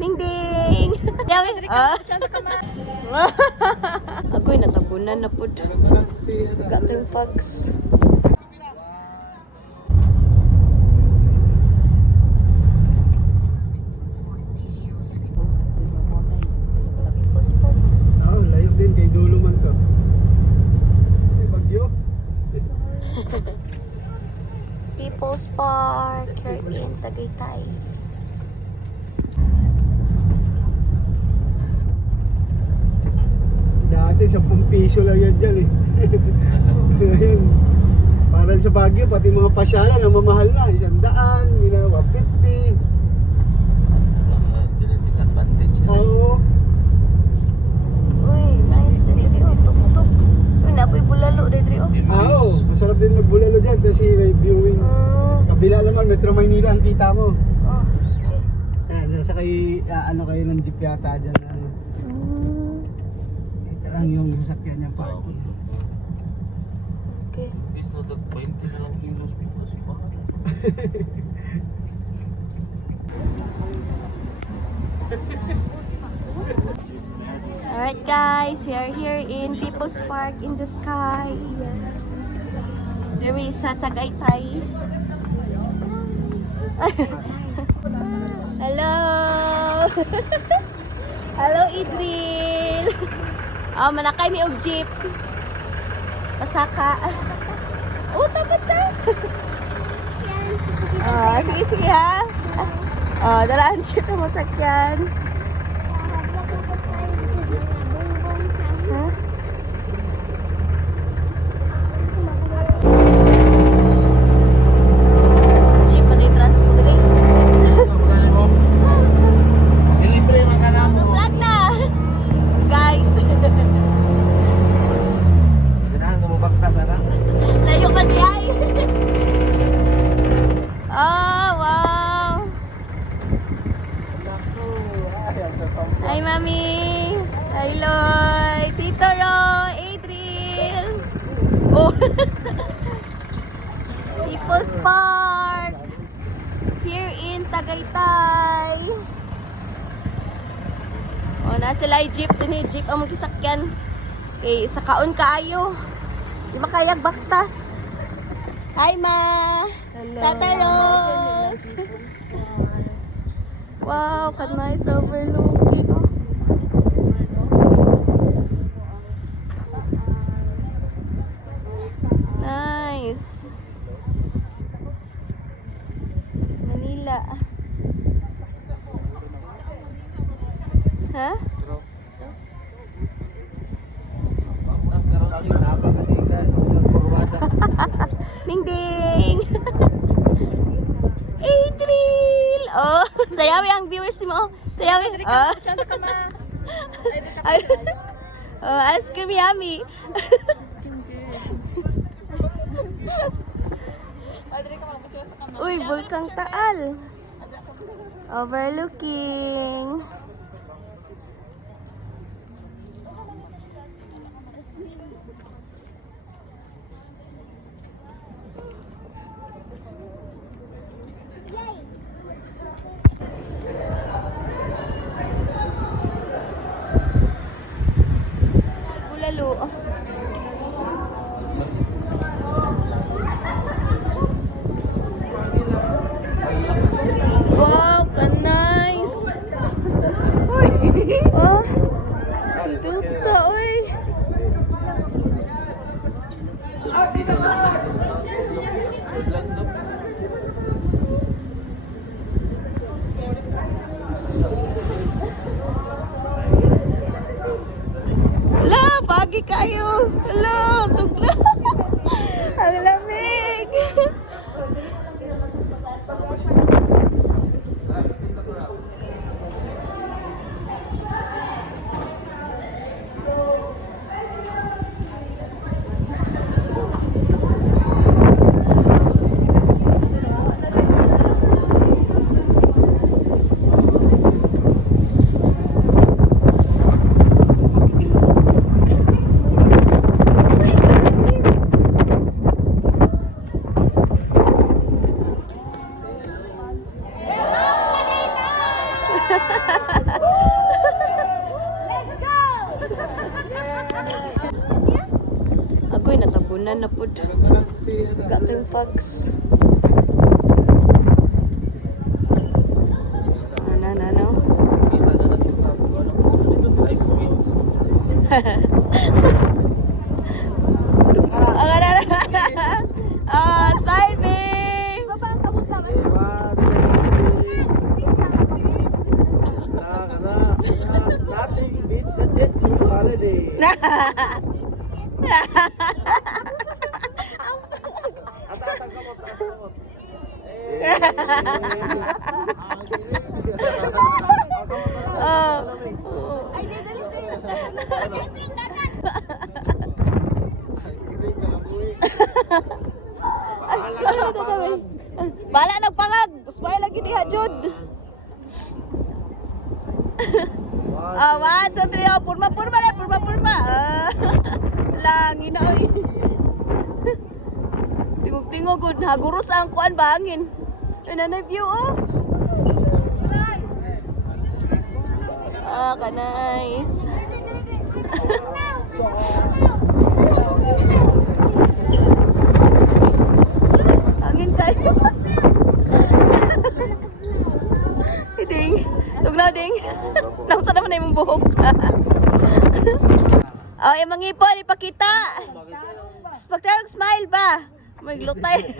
Ding ding! Yawi! Ako'y natapunan na po. Got yung pugs. Layo din kay dulo man to. Bagyo. People's Park here in Tagaytay. Dati 10 piso lang yan dyan eh. So yan. Parang sa Baguio, pati mga pasyalan na mamahal na. 100, 150. Dinating advantage. Oo. Uy, nice na dito. Tuk-tuk. Uy, napoy bulalo dito. Oo, masarap din magbulalo dyan kasi may viewing. Kabila naman, Metro Maynila ang kita mo. Oh, okay. Ayan, nasa kayo, ano kayo ng jeep yata dyan. Ano. Ito lang yung sasakyan niyang parking. Okay. Dito tag 20 na lang kilos mas mahal. Alright guys, we are here in People's Park in the sky. There is a Tagaytay. Hello! Hello Idril! Oh, manakay mi og jeep. Pasaka. Oh, tapat na! Oh, sige, sige ha. Oh, dalaan jeep ang masakyan. Huh? Jeep, ano yung transport rin? Libre makanan mo. Vlog na! Guys! Ganahan ka mo baktas ana. Layo ka di ay! Oh, wow! Hi, Mami! Hi, Loy! Tito Ro! Adriel! Oh! People's Park! Here in Tagaytay! Oh, nasa lay jeep. Dini jeep ang magkisakyan. Okay, sa kaon kaayo. Di makayag baktas. Hi, Ma! Tata Rose! Wow, can nice overlook. Nice. Manila. Ha? Tas karon ang napa kasi ka kurwada. Ding ding! April! Oh, sayawi ang viewers mo. Sayawi. Oh. Oh, ice cream yummy. Uy, Bulkang Taal. Overlooking. Bulalo. Wow, ka-nice. Oh, tuta, uy. Hala, bagi kayo. Hala, tugla. Ang lamig. Una na po. Got yung pugs. Ano. Kita na lang yung live speeds. Smile, babe! Nothing beats a jet to holiday. Atatang kamot. Bala nagpangag! Smile lagi diha, Jud! 1, 2, 3, purma! Lang, oy. Tingog-tingog, good. Haguros ang kuan bangin. Ay, nanay view, oh. Ka-nice. Angin kayo. Ding. Tugnaw, ding. Namsa naman na yung buhok. Oh, yung mga ipon, ipakita. Pagtarong smile ba? Maglutay.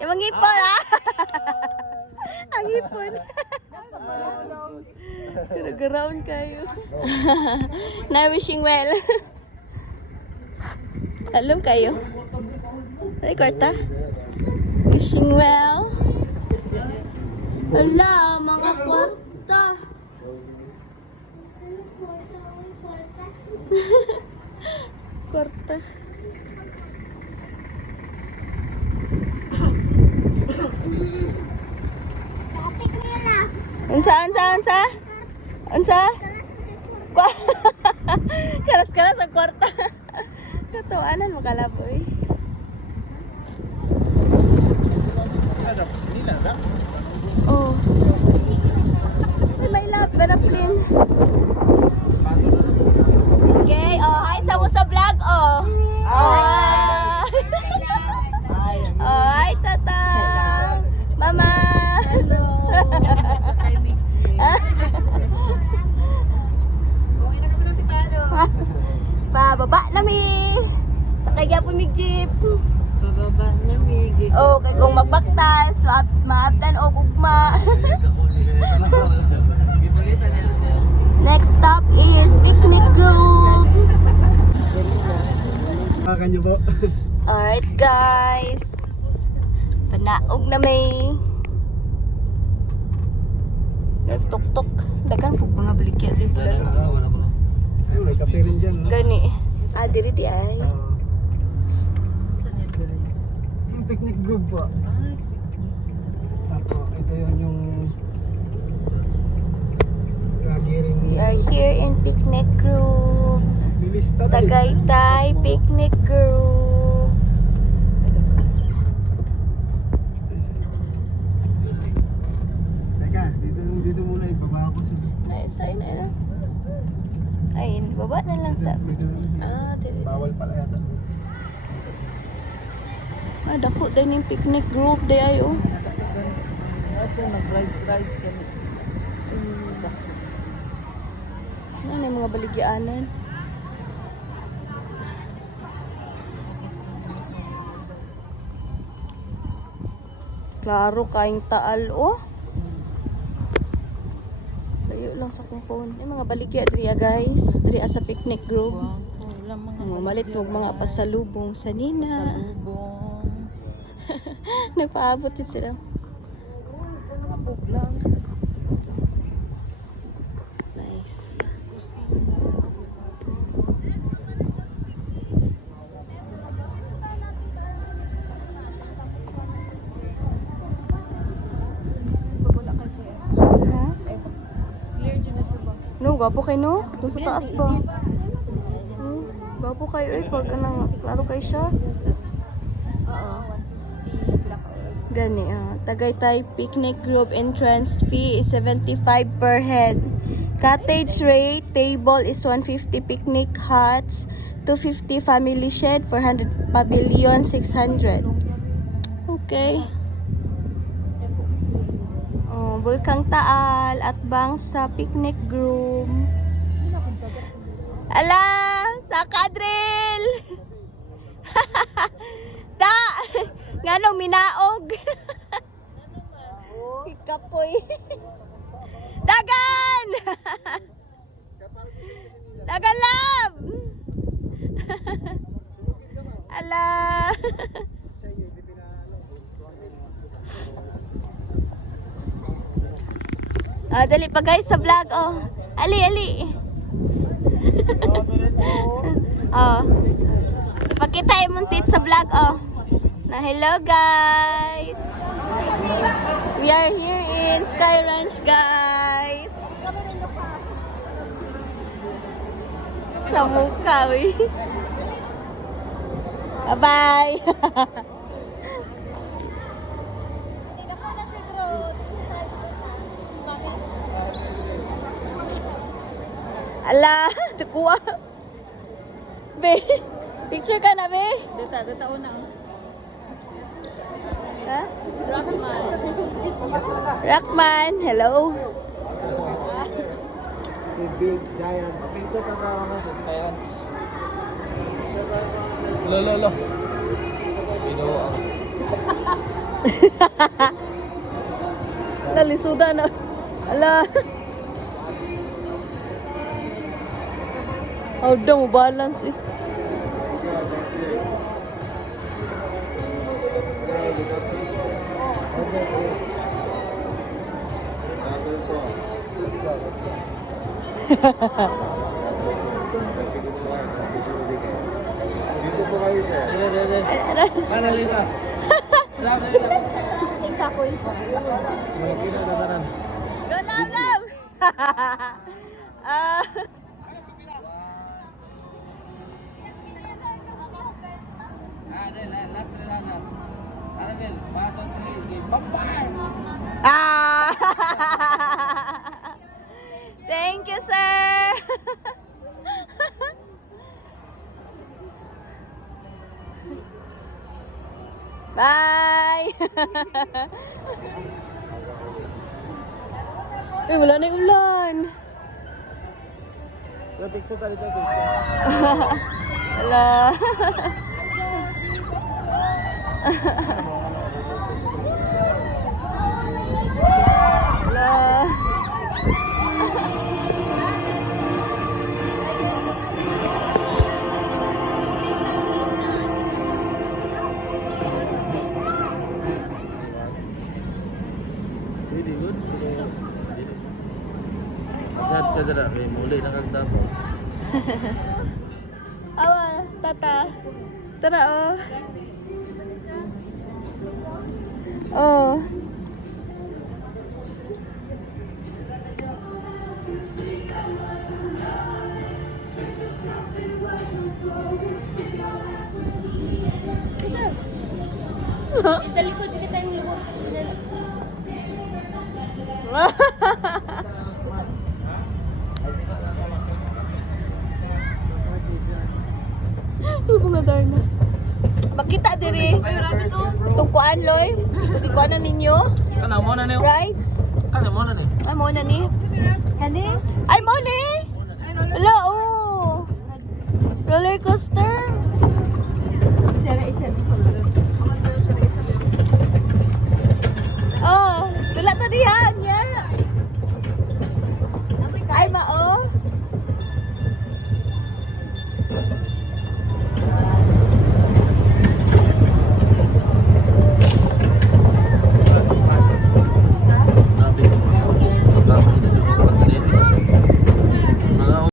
Yung mga ipon, ha? Ang ipon. Nag-around kayo. Na wishing well. Alam kayo. Ay, kwarta. Wishing well. Ala, mga kwarta. Kwarta. Unsa? Kalas-kalas ang kwarta. Katuanan mo kalaboy. Oh. Ay, may love, aeroplane. Okay, oh, hi sa mo sa vlog, oh. Oh. Oh, hi, tata. Mama. Hello. Baba nami. Sakay gyapon mig jeep. Bababa na may Oh, kay kung magbaktas, maabtan o gugma. Next stop is picnic group. Kanyo po. Alright guys. Panaog na may tuk-tuk. Dagan po mga balikya dito. Ay, may kape rin dyan. No? Gani. Diri di ay. Yung picnic group po. Apo, ito yun yung gagiring. We are here in picnic group. Nilista na Tagaytay picnic group. Teka, dito muna ibaba ako sa... Nice, na. Ay, baba na lang sa... Dili. Bawal pala yata. Dako din yung picnic group day ayo. Ito, nag-rides kami. Ano yung mga baligyaanan? Klaro kaing taal, oh. Layo lang sa kong phone. Yung mga baligya diriya guys. Diriya sa picnic group. Walang mga Mga malit mo mga pasalubong sa Nina. salubong. Nagpaabot din sila. Mga buglang. Nice. Ha? Clear dyan na siya ba? No, gwapo kayo no? Doon sa taas pa. Gwapo kayo eh. Pag anong, klaro kayo siya. Gani, Tagaytay Picnic Group entrance fee is 75 per head. Cottage rate, table is 150, picnic huts 250, family shed 400, pavilion 600. Okay. Oh, Bulkang Taal at bang sa picnic room. Ala, sa kadril. Da, nganong minaog. Ikapoy. Dagan! Dagan love! Ala! Ah, dali pa guys sa vlog, oh. Ali, ali. Oh. Ipakita yung tit sa vlog, oh. Na hello guys! We are here in Sky Ranch, guys. Sa mukha, we. Bye-bye. Ala, tukuha. Be, picture ka na, be? Data una. Ha? Rockman, hello. Si Big Giant. Lo. Video ang Nalisuda na. Ala. How daw mo balance eh. Dito po kayo, sir. Mana lima. Lama. Isa ko eh. May kinadabaran. Go, love, love! Ah. Ah! Thank you, sir! Bye! Ay, wala na yung ulan. Picture tayo dito. Wala. Wala. Really good. Agad ka dara, may muli na kagdamo. Awa, tata. Tara, oh. Oh. Italikod kita yung lubog. Bunga darna. Makita diri. Ay, rabbit oh. Itong kuan, Loy. Itong ikuanan ninyo. Kana mo na ni. Rides. Kana mo na ni. Ay, mo na ni. Ani? Ay, mo ni. Hello, oh. Roller coaster.